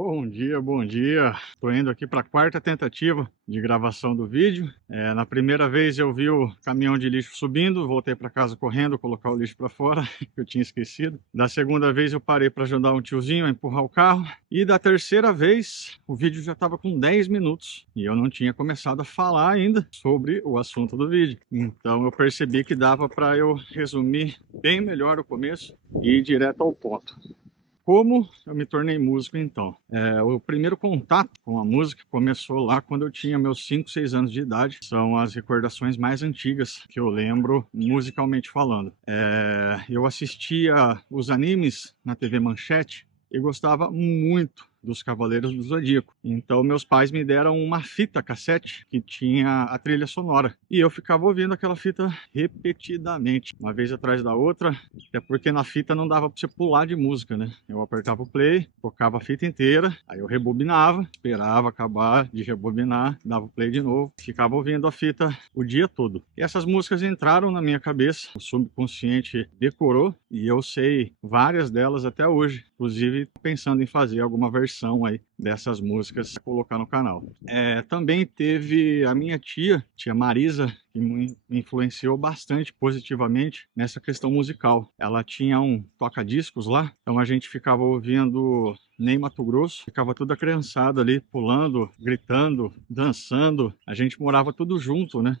Bom dia, bom dia. Estou indo aqui para a quarta tentativa de gravação do vídeo. Na primeira vez eu vi o caminhão de lixo subindo, voltei para casa correndo, colocar o lixo para fora, que eu tinha esquecido. Da segunda vez eu parei para ajudar um tiozinho a empurrar o carro. E da terceira vez o vídeo já estava com 10 minutos e eu não tinha começado a falar ainda sobre o assunto do vídeo. Então eu percebi que dava para eu resumir bem melhor o começo e ir direto ao ponto. Como eu me tornei músico então? O primeiro contato com a música começou lá quando eu tinha meus 5, 6 anos de idade. São as recordações mais antigas que eu lembro musicalmente falando. Eu assistia os animes na TV Manchete e gostava muito dos Cavaleiros do Zodíaco. Então meus pais me deram uma fita cassete que tinha a trilha sonora e eu ficava ouvindo aquela fita repetidamente, uma vez atrás da outra, até porque na fita não dava para você pular de música, né? Eu apertava o play, tocava a fita inteira, aí eu rebobinava, esperava acabar de rebobinar, dava o play de novo, ficava ouvindo a fita o dia todo. E essas músicas entraram na minha cabeça, o subconsciente decorou e eu sei várias delas até hoje, inclusive pensando em fazer alguma versão aí dessas músicas para colocar no canal. Também teve a minha tia Marisa, que me influenciou bastante positivamente nessa questão musical. Ela tinha um toca-discos lá, então a gente ficava ouvindo Ney Matogrosso, ficava toda a criançada ali pulando, gritando, dançando. A gente morava tudo junto, né?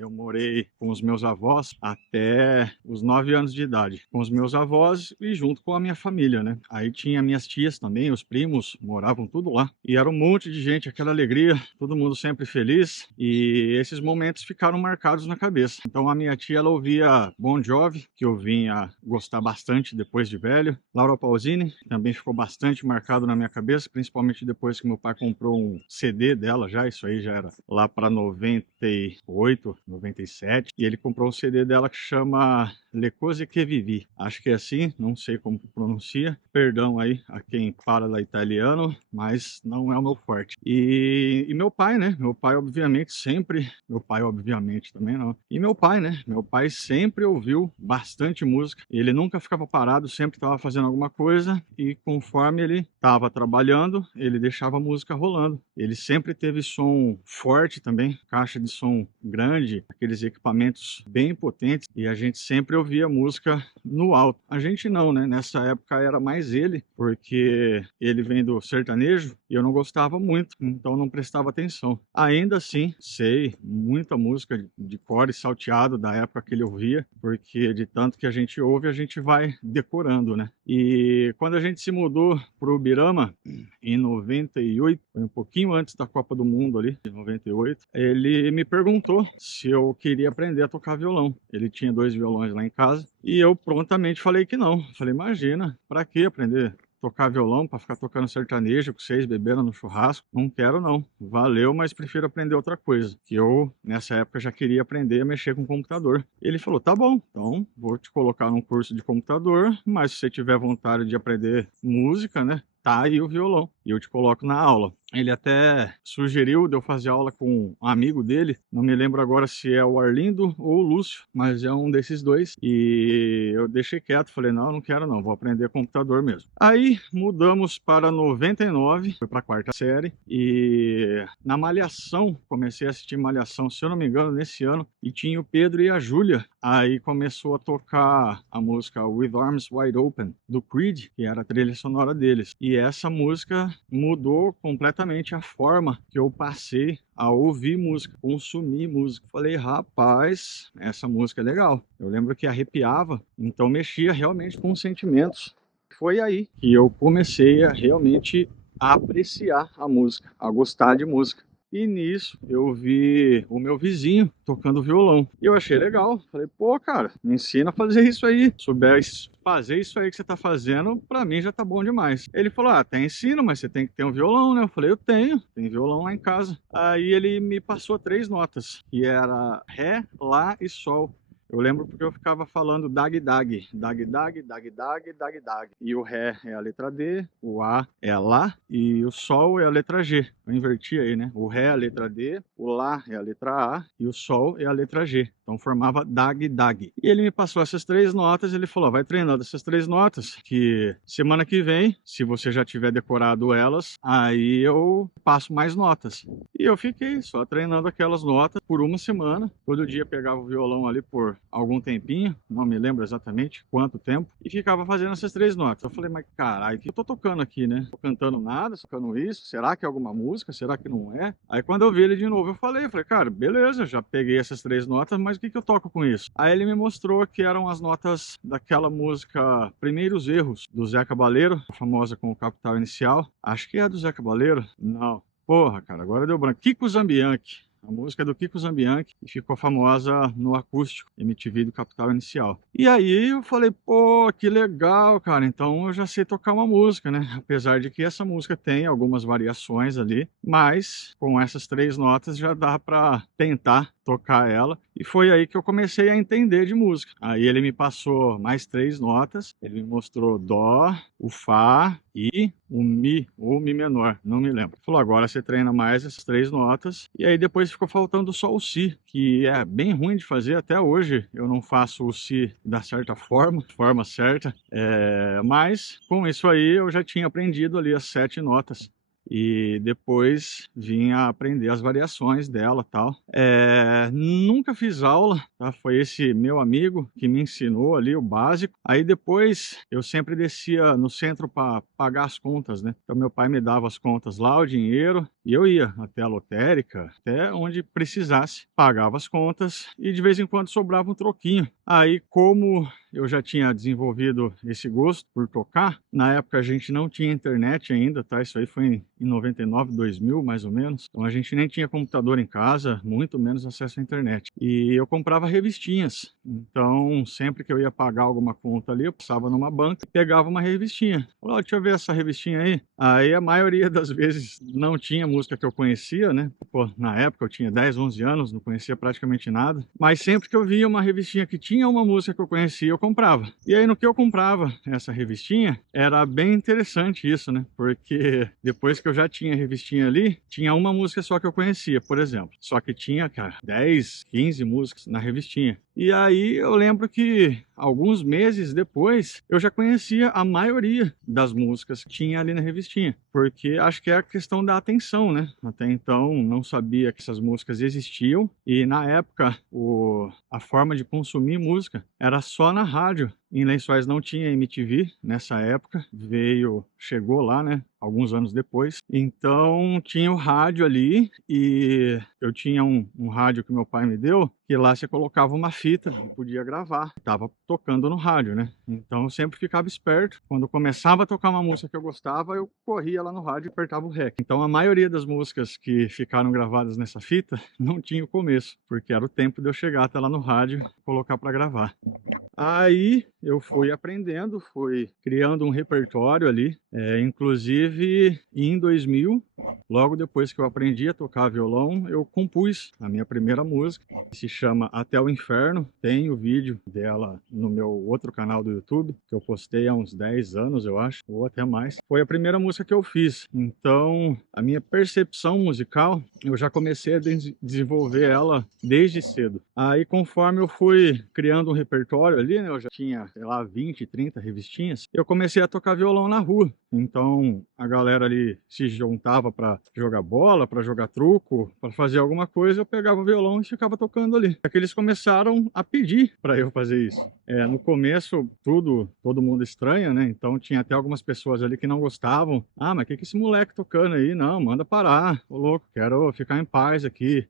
Eu morei com os meus avós até os 9 anos de idade, com os meus avós e junto com a minha família, né? Aí tinha minhas tias também, os primos, moravam tudo lá. E era um monte de gente, aquela alegria, todo mundo sempre feliz. E esses momentos ficaram marcados na cabeça. Então a minha tia, ela ouvia Bon Jovi, que eu vim a gostar bastante depois de velho. Laura Pausini, também ficou bastante marcado na minha cabeça, principalmente depois que meu pai comprou um CD dela já, isso aí já era lá para 98, 97, e ele comprou um CD dela que chama Le Cose Che Vivi. Acho que é assim, não sei como pronuncia. Perdão aí a quem fala da italiano, mas não é o meu forte. E meu pai, né? Meu pai, obviamente, sempre... Meu pai, obviamente, também não. E meu pai, né? Meu pai sempre ouviu bastante música. Ele nunca ficava parado, sempre estava fazendo alguma coisa. E conforme ele estava trabalhando, ele deixava a música rolando. Ele sempre teve som forte também, caixa de som grande, aqueles equipamentos bem potentes. E a gente sempre ouvia música no alto. A gente não, né? Nessa época era mais ele, porque ele vem do sertanejo e eu não gostava muito, então não prestava atenção. Ainda assim, sei muita música de cor e salteado da época que ele ouvia, porque de tanto que a gente ouve, a gente vai decorando, né? E quando a gente se mudou para o Birama, em 98, foi um pouquinho antes da Copa do Mundo ali, em 98, ele me perguntou se eu queria aprender a tocar violão. Ele tinha 2 violões lá em casa e eu prontamente falei que não. Falei, imagina, para que aprender tocar violão para ficar tocando sertanejo com vocês bebendo no churrasco? Não quero não. Valeu, mas prefiro aprender outra coisa. Que eu, nessa época, já queria aprender a mexer com computador. Ele falou, tá bom, então vou te colocar num curso de computador, mas se você tiver vontade de aprender música, né? Tá aí o violão e eu te coloco na aula. Ele até sugeriu de eu fazer aula com um amigo dele, não me lembro agora se é o Arlindo ou o Lúcio, mas é um desses dois. E eu deixei quieto, falei, não, não quero não, vou aprender computador mesmo. Aí mudamos para 99, foi para a quarta série, e na Malhação, comecei a assistir Malhação, se eu não me engano, nesse ano, e tinha o Pedro e a Júlia. Aí começou a tocar a música With Arms Wide Open, do Creed, que era a trilha sonora deles. E essa música mudou completamente a forma que eu passei a ouvir música, consumir música. Falei, rapaz, essa música é legal. Eu lembro que arrepiava, então mexia realmente com os sentimentos. Foi aí que eu comecei a realmente apreciar a música, a gostar de música. E nisso eu vi o meu vizinho tocando violão. E eu achei legal. Falei, pô, cara, me ensina a fazer isso aí. Se souber fazer isso aí que você tá fazendo, pra mim já tá bom demais. Ele falou, ah, até ensino, mas você tem que ter um violão, né? Eu falei, eu tenho, tem violão lá em casa. Aí ele me passou 3 notas, que era Ré, Lá e Sol. Eu lembro porque eu ficava falando dag dag, dag dag, dag dag, dag dag. E o ré é a letra D, o A é a lá e o sol é a letra G. Eu inverti aí, né? O ré é a letra D, o lá é a letra A e o sol é a letra G. Então formava dag dag. E ele me passou essas 3 notas, ele falou: vai treinando essas 3 notas, que semana que vem, se você já tiver decorado elas, aí eu passo mais notas. E eu fiquei só treinando aquelas notas por uma semana. Todo dia pegava o violão ali por algum tempinho, não me lembro exatamente quanto tempo, e ficava fazendo essas 3 notas. Eu falei: mas caralho, o que eu tô tocando aqui, né? Tô cantando nada, tocando isso, será que é alguma música? Será que não é? Aí quando eu vi ele de novo, eu falei, cara, beleza, já peguei essas 3 notas, mas o que que eu toco com isso? Aí ele me mostrou que eram as notas daquela música Primeiros Erros, do Zé Cabaleiro, famosa com o Capital Inicial. Acho que é do Zé Cabaleiro? Não. Porra, cara, agora deu branco. Kiko Zambianchi. A música é do Kiko Zambianchi e ficou famosa no acústico MTV do Capital Inicial. E aí eu falei, pô, que legal, cara. Então eu já sei tocar uma música, né? Apesar de que essa música tem algumas variações ali, mas com essas 3 notas já dá pra tentar tocar ela. E foi aí que eu comecei a entender de música. Aí ele me passou mais 3 notas. Ele me mostrou Dó, o Fá e o Mi, ou Mi menor, não me lembro. Falou, agora você treina mais essas 3 notas. E aí depois ficou faltando só o Si, que é bem ruim de fazer. Até hoje eu não faço o Si da certa forma certa. Mas com isso aí eu já tinha aprendido ali as 7 notas. E depois vim a aprender as variações dela e tal. Nunca fiz aula, tá? Foi esse meu amigo que me ensinou ali o básico. Aí depois eu sempre descia no centro para pagar as contas, né? Então meu pai me dava as contas lá, o dinheiro, e eu ia até a lotérica, até onde precisasse, pagava as contas e de vez em quando sobrava um troquinho. Aí, como eu já tinha desenvolvido esse gosto por tocar, na época a gente não tinha internet ainda, tá? Isso aí foi em 99, 2000, mais ou menos. Então a gente nem tinha computador em casa, muito menos acesso à internet. E eu comprava revistinhas. Então, sempre que eu ia pagar alguma conta ali, eu passava numa banca e pegava uma revistinha. Falava, deixa eu ver essa revistinha aí. Aí a maioria das vezes não tinha música que eu conhecia, né? Pô, na época eu tinha 10, 11 anos, não conhecia praticamente nada. Mas sempre que eu via uma revistinha que tinha uma música que eu conhecia, eu comprava. E aí no que eu comprava essa revistinha, era bem interessante isso, né? Porque depois que eu já tinha a revistinha ali, tinha uma música só que eu conhecia, por exemplo. Só que tinha, cara, 10, 15 músicas na revistinha. E aí eu lembro que alguns meses depois eu já conhecia a maioria das músicas que tinha ali na revistinha, porque acho que é a questão da atenção, né? Até então não sabia que essas músicas existiam e na época a forma de consumir música era só na rádio. Em Lençóis não tinha MTV nessa época, chegou lá, né? Alguns anos depois. Então tinha o rádio ali e eu tinha um rádio que meu pai me deu, que lá você colocava uma fita e podia gravar. Tava tocando no rádio, né? Então eu sempre ficava esperto. Quando começava a tocar uma música que eu gostava, eu corria lá no rádio e apertava o REC. Então a maioria das músicas que ficaram gravadas nessa fita não tinha o começo, porque era o tempo de eu chegar até lá no rádio e colocar para gravar. Aí eu fui aprendendo, fui criando um repertório ali, inclusive em 2000, logo depois que eu aprendi a tocar violão, eu compus a minha primeira música, que se chama Até o Inferno. Tem o vídeo dela no meu outro canal do YouTube, que eu postei há uns 10 anos, eu acho, ou até mais. Foi a primeira música que eu fiz, então a minha percepção musical, eu já comecei a desenvolver ela desde cedo. Aí conforme eu fui criando um repertório ali, né, eu já tinha, sei lá, 20, 30 revistinhas, eu comecei a tocar violão na rua. Então a galera ali se juntava para jogar bola, para jogar truco, para fazer alguma coisa, eu pegava o violão e ficava tocando ali. É que eles começaram a pedir para eu fazer isso. No começo, todo mundo estranha, né? Então tinha até algumas pessoas ali que não gostavam. Ah, mas que esse moleque tocando aí? Não, manda parar. Ô louco, quero ficar em paz aqui.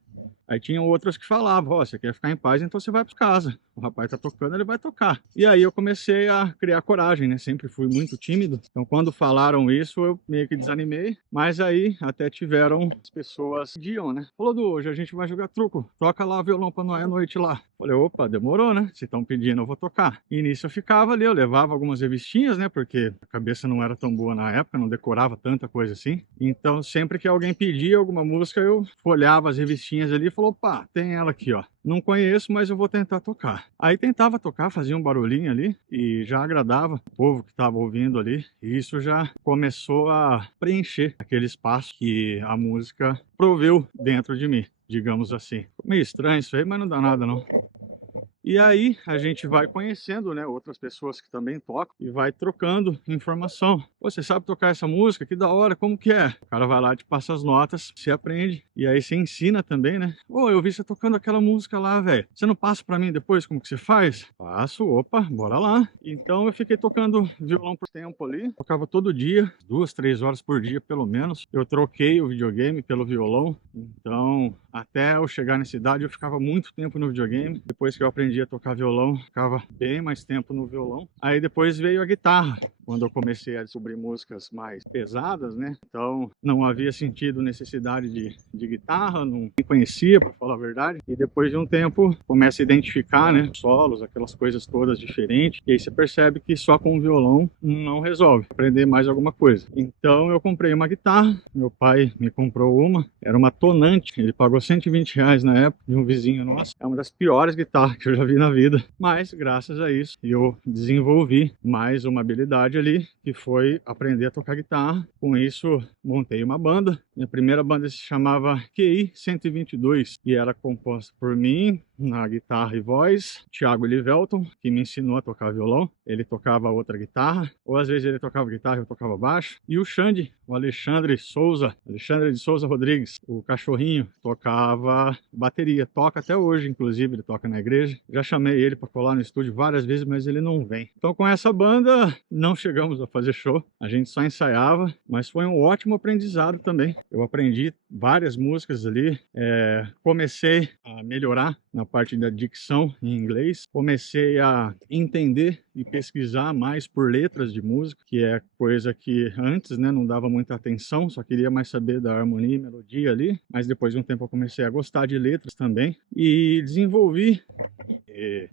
Aí tinham outras que falavam, ó, você quer ficar em paz, então você vai para casa. O rapaz tá tocando, ele vai tocar. E aí eu comecei a criar coragem, né? Sempre fui muito tímido. Então quando falaram isso, eu meio que desanimei. Mas aí até tiveram as pessoas que pediam, né? Falou, Du, hoje a gente vai jogar truco. Toca lá o violão pra nós à noite lá. Falei, opa, demorou, né? Se estão pedindo, eu vou tocar. E nisso eu ficava ali, eu levava algumas revistinhas, né? Porque a cabeça não era tão boa na época, não decorava tanta coisa assim. Então sempre que alguém pedia alguma música, eu folhava as revistinhas ali e falou, opa, tem ela aqui, ó. Não conheço, mas eu vou tentar tocar. Aí tentava tocar, fazia um barulhinho ali e já agradava o povo que estava ouvindo ali. E isso já começou a preencher aquele espaço que a música proveu dentro de mim, digamos assim. Ficou meio estranho isso aí, mas não dá nada não. E aí a gente vai conhecendo, né, outras pessoas que também tocam e vai trocando informação. Pô, você sabe tocar essa música? Que da hora, como que é? O cara vai lá, te passa as notas, você aprende e aí você ensina também, né? Ô, eu vi você tocando aquela música lá, velho. Você não passa pra mim depois como que você faz? Passo, opa, bora lá. Então eu fiquei tocando violão por tempo ali, tocava todo dia, 2, 3 horas por dia pelo menos. Eu troquei o videogame pelo violão, então até eu chegar nessa idade eu ficava muito tempo no videogame. Depois que eu aprendi a tocar violão, ficava bem mais tempo no violão. Aí depois veio a guitarra, quando eu comecei a descobrir músicas mais pesadas, né? Então não havia sentido necessidade de guitarra, não conhecia, para falar a verdade. E depois de um tempo começa a identificar, né, solos, aquelas coisas todas diferentes. E aí você percebe que só com o violão não resolve, aprender mais alguma coisa. Então eu comprei uma guitarra, meu pai me comprou uma, era uma tonante, ele pagou R$ 120 na época, de um vizinho nosso. É uma das piores guitarras que eu já vi na vida, mas graças a isso eu desenvolvi mais uma habilidade ali, que foi aprender a tocar guitarra. Com isso montei uma banda. Minha primeira banda se chamava QI 122 e era composta por mim na guitarra e voz, Thiago Livelton, que me ensinou a tocar violão. Ele tocava outra guitarra, ou às vezes ele tocava guitarra e eu tocava baixo. E o Xande, o Alexandre de Souza Rodrigues, o cachorrinho, tocava bateria, toca até hoje, inclusive ele toca na igreja. Já chamei ele para colar no estúdio várias vezes, mas ele não vem. Então com essa banda não chegamos a fazer show, a gente só ensaiava, mas foi um ótimo aprendizado também. Eu aprendi várias músicas ali, comecei a melhorar na parte da dicção em inglês, comecei a entender e pesquisar mais por letras de música, que é coisa que antes, né, não dava muita atenção, só queria mais saber da harmonia e melodia ali, mas depois de um tempo eu comecei a gostar de letras também e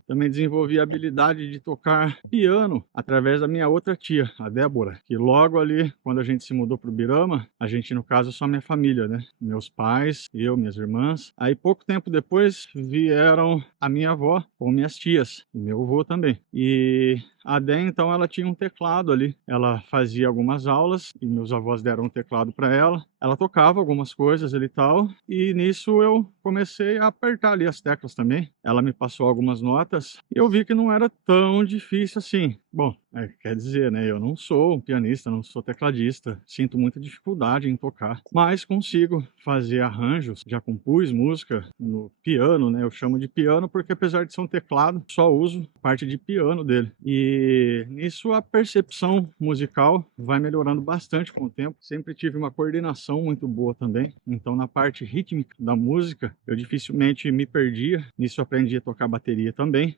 também desenvolvi a habilidade de tocar piano através da minha outra tia, a Débora, que logo ali, quando a gente se mudou para o Birama, a gente, no caso, só minha família, né? Meus pais, eu, minhas irmãs. Aí, pouco tempo depois, vieram a minha avó com minhas tias, e meu avô também. E a Dé, então, ela tinha um teclado ali. Ela fazia algumas aulas e meus avós deram um teclado para ela. Ela tocava algumas coisas ali e tal, e nisso eu comecei a apertar ali as teclas também. Ela me passou algumas notas e eu vi que não era tão difícil assim. Bom, quer dizer, né, eu não sou um pianista, não sou tecladista, sinto muita dificuldade em tocar, mas consigo fazer arranjos, já compus música no piano, né, eu chamo de piano porque apesar de ser um teclado, só uso parte de piano dele. E nisso a percepção musical vai melhorando bastante com o tempo, sempre tive uma coordenação muito boa também, então na parte rítmica da música eu dificilmente me perdia, nisso eu aprendi a tocar bateria também.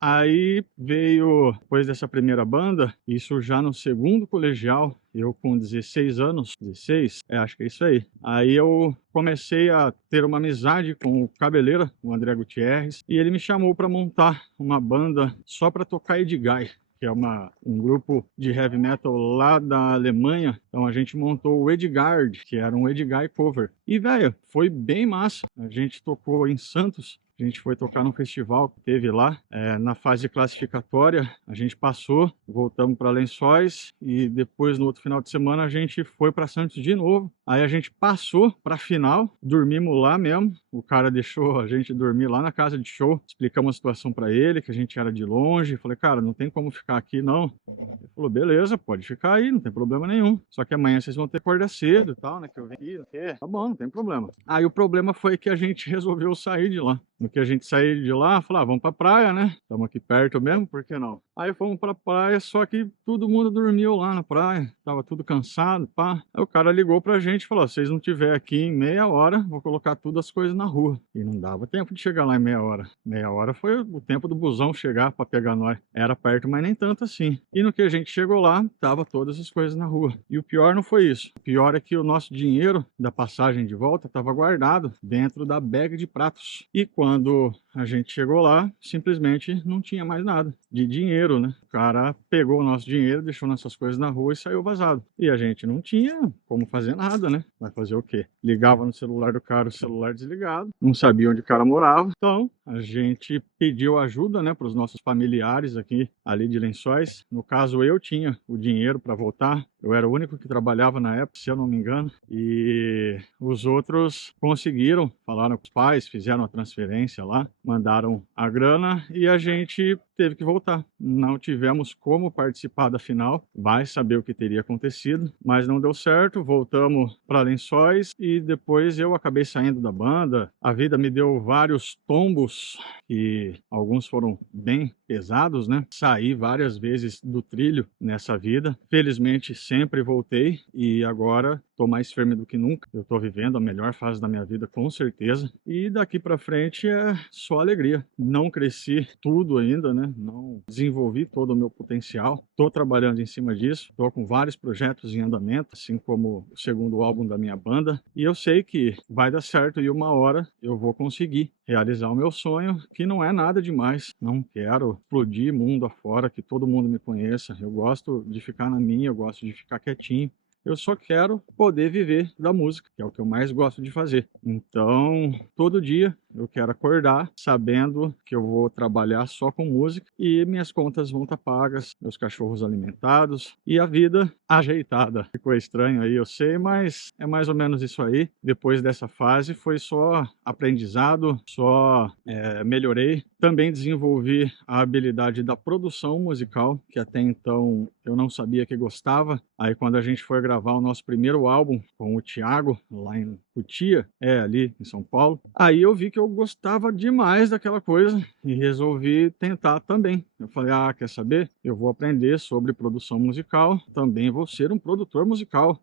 Aí veio, depois dessa primeira banda, isso já no segundo colegial, eu com 16 anos, 16, acho que é isso aí. Aí eu comecei a ter uma amizade com o Cabeleira, o André Gutierrez, e ele me chamou para montar uma banda só para tocar Edguy, que é um grupo de heavy metal lá da Alemanha. Então a gente montou o Edgard, que era um Edguy cover. E, velho, foi bem massa. A gente tocou em Santos. A gente foi tocar num festival que teve lá, na fase classificatória, a gente passou, voltamos para Lençóis e depois no outro final de semana a gente foi para Santos de novo. Aí a gente passou para a final, dormimos lá mesmo, o cara deixou a gente dormir lá na casa de show, explicamos a situação para ele, que a gente era de longe, falei, cara, não tem como ficar aqui não. Ele falou, beleza, pode ficar aí, não tem problema nenhum, só que amanhã vocês vão ter que acordar cedo e tal, né, que eu vim aqui, tá bom, não tem problema. Aí o problema foi que a gente resolveu sair de lá. No que a gente saiu de lá, falou, vamos pra praia, né? Estamos aqui perto mesmo, por que não? Aí fomos pra praia, só que todo mundo dormiu lá na praia, tava tudo cansado, pá. Aí o cara ligou pra gente e falou, se vocês não estiverem aqui em meia hora, vou colocar todas as coisas na rua. E não dava tempo de chegar lá em meia hora. Meia hora foi o tempo do busão chegar pra pegar nós. Era perto, mas nem tanto assim. E no que a gente chegou lá, tava todas as coisas na rua. E o pior não foi isso. O pior é que o nosso dinheiro da passagem de volta tava guardado dentro da bag de pratos. E quando quando a gente chegou lá, simplesmente não tinha mais nada de dinheiro, né? O cara pegou o nosso dinheiro, deixou nossas coisas na rua e saiu vazado. E a gente não tinha como fazer nada, né? Vai fazer o quê? Ligava no celular do cara, o celular desligado, não sabia onde o cara morava. Então, a gente pediu ajuda, né, para os nossos familiares aqui, ali de Lençóis. No caso, eu tinha o dinheiro para voltar. Eu era o único que trabalhava na época, se eu não me engano. E os outros conseguiram, falaram com os pais, fizeram a transferência lá, mandaram a grana e a gente teve que voltar. Não tivemos como participar da final, vai saber o que teria acontecido, mas não deu certo. Voltamos para Lençóis e depois eu acabei saindo da banda. A vida me deu vários tombos e alguns foram bem pesados, né? Saí várias vezes do trilho nessa vida. Felizmente sempre voltei e agora estou mais firme do que nunca. Eu estou vivendo a melhor fase da minha vida, com certeza. E daqui para frente é só alegria. Não cresci tudo ainda, né? Não desenvolvi todo o meu potencial. Estou trabalhando em cima disso. Estou com vários projetos em andamento, assim como o segundo álbum da minha banda. E eu sei que vai dar certo e uma hora eu vou conseguir realizar o meu sonho, que não é nada demais. Não quero explodir mundo afora, que todo mundo me conheça. Eu gosto de ficar na minha, eu gosto de ficar quietinho. Eu só quero poder viver da música, que é o que eu mais gosto de fazer. Então, todo dia eu quero acordar sabendo que eu vou trabalhar só com música e minhas contas vão estar pagas, meus cachorros alimentados e a vida ajeitada. Ficou estranho aí, eu sei, mas é mais ou menos isso aí. Depois dessa fase foi só aprendizado, só melhorei. Também desenvolvi a habilidade da produção musical, que até então eu não sabia que gostava. Aí quando a gente foi gravar o nosso primeiro álbum com o Thiago, lá em Cotia, ali em São Paulo, aí eu vi que eu gostava demais daquela coisa e resolvi tentar também. Eu falei, quer saber? Eu vou aprender sobre produção musical, também vou ser um produtor musical.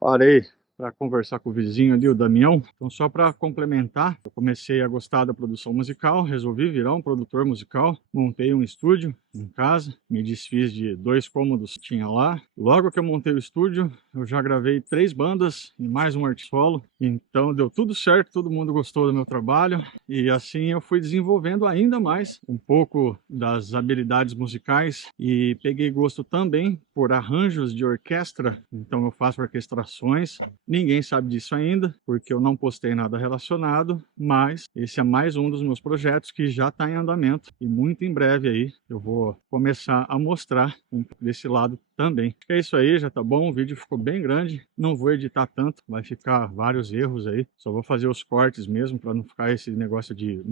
Parei para conversar com o vizinho ali, o Damião. Então, só para complementar, eu comecei a gostar da produção musical, resolvi virar um produtor musical, montei um estúdio em casa, me desfiz de 2 cômodos que tinha lá. Logo que eu montei o estúdio, eu já gravei 3 bandas e mais um artista solo. Então deu tudo certo, todo mundo gostou do meu trabalho e assim eu fui desenvolvendo ainda mais um pouco das habilidades musicais e peguei gosto também por arranjos de orquestra. Então eu faço orquestrações. Ninguém sabe disso ainda, porque eu não postei nada relacionado, mas esse é mais um dos meus projetos que já está em andamento e muito em breve aí eu vou começar a mostrar desse lado também. Acho que é isso aí, já tá bom, o vídeo ficou bem grande, não vou editar tanto, vai ficar vários erros aí, só vou fazer os cortes mesmo para não ficar esse negócio de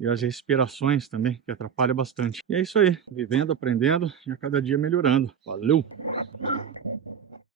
e as respirações também, que atrapalha bastante. E é isso aí, vivendo, aprendendo e a cada dia melhorando. Valeu!